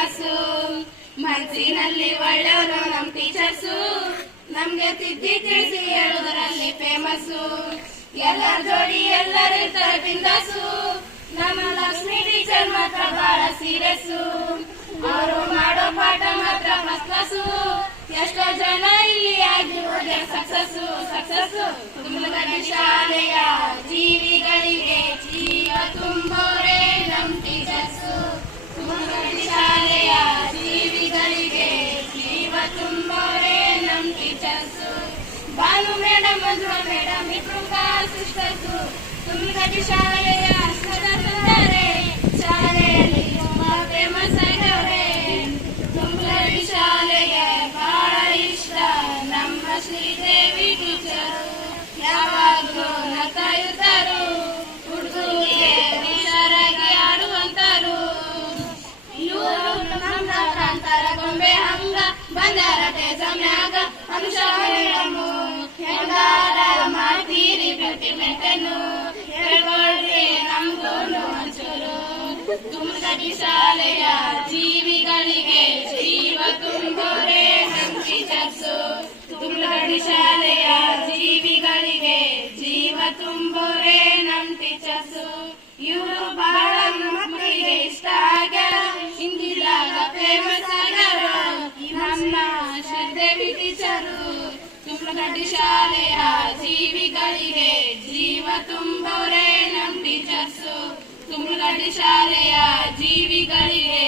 Famous. ಮನಸ್ಸಿನಲ್ಲಿ ಒಳ್ಳೆಯವರು ನಮ್ ಟೀಚರ್ಸು, ನಮ್ಗೆ ತಿದ್ದಿ ತಿಳಿಸಿ ಹೇಳುವುದರಲ್ಲಿ ಫೇಮಸ್ಸು. ಎಲ್ಲರ ಜೋಡಿ ಎಲ್ಲರಿರ್ತಾರೆ ಬಿಂದಾಸು, ನಮ್ಮ ಲಕ್ಷ್ಮಿ ಟೀಚರ್ ಮಾತ್ರ ಬಹಳ ಸೀರಿಯಸ್ಸು. ಅವರು ಮಾಡೋ ಪಾಠ ಮಾತ್ರ ಫಸ್ಟ್ ಕ್ಲಾಸು. ಎಷ್ಟೋ ಜನ ಇಲ್ಲಿ ಆಗಿರೋದೇ ಸಕ್ಸಸ್ಸು ಸಕ್ಸಸ್ಸು. ತುಮಕೂರು ಶಾಲೆಯ ಜೀವಿಗಳಿಗೆ ಜೀವ ತುಂಬೋರೆ ನಮ್ ಟೀಚರ್ಸು. ತುಮಕೂರು ಶಾಲೆಯ ಜೀವಿಗಳಿಗೆ ಜೀವ ತುಂಬೋರೆ ನಮ್ ಟೀಚರ್ಸು. ಬಾನು ಮೇಡಮ್ ಮಂಜುಳ ಮೇಡಮ್ ಇಬ್ರು ಸಿಸ್ಟರ್ಸು. ತುಮಕೂರು ಶಾಲೆಯ ಸದಸ್ಯರೇ ಶಾಲೆಯಲ್ಲಿ ತುಂಬಾ ಫೇಮಸ್ ಆಗ್ಯವ್ರೆ. ತುಮಕೂರು ಶಾಲೆಗೆ ಬಹಳ ಇಷ್ಟ ನಮ್ಮ ಶ್ರೀದೇವಿ ಟೀಚರು. ಯಾವಾಗ್ಲೂ ನಗ್ತಾ ಇರ್ತಾರು, ಹುಡುಗರಿಗೆ ಹುಷಾರಾಗಿ ಆಡುವಂತಾರು. ಇವರು ನಮ್ಮ ಕಾಂತಾರ ಗೊಂಬೆ ಹಂಗ ಬಂದಾರ ತೇಜಮ್ಯಾಗ ಅಂಶ ಮೇಡಮು. ಹೆಂಗಾರ ಮಾಡ್ತೀರಿ ಬ್ಯೂಟಿ ಮೇಂಟೈನು, ಹೇಳ್ಕೊಳ್ರಿ ನಮ್ಗೂನು ಒಂಚೂರು. ತುಮಕೂರು ಶಾಲೆಯ ಜೀವಿಗಳಿಗೆ ಜೀವ ತುಂಬೋರೆ ನಮ್ ಟೀಚರ್ಸು. ತುಮಕೂರು ಶಾಲೆಯ ಜೀವಿಗಳಿಗೆ ಜೀವ ತುಂಬೋರೆ ನಮ್ ಟೀಚರ್ಸು. ಇವರು ಬಹಳ ಮಕ್ಕಳಿಗೆ ಇಷ್ಟ ಆಗ್ಯಾರ, ಹಿಂದಿಲಾಗ ಫೇಮಸ್ ಆಗ್ಯಾರ ನಮ್ಮ ಶ್ರೀದೇವಿ ಟೀಚರು. ತುಮಕೂರು ಶಾಲೆಯ ಜೀವಿಗಳಿಗೆ ಜೀವ ತುಂಬೋರೆ ನಮ್ ಟೀಚರ್ಸು. ತುಮಕೂರು ಶಾಲೆಯ ಜೀವಿಗಳಿಗೆ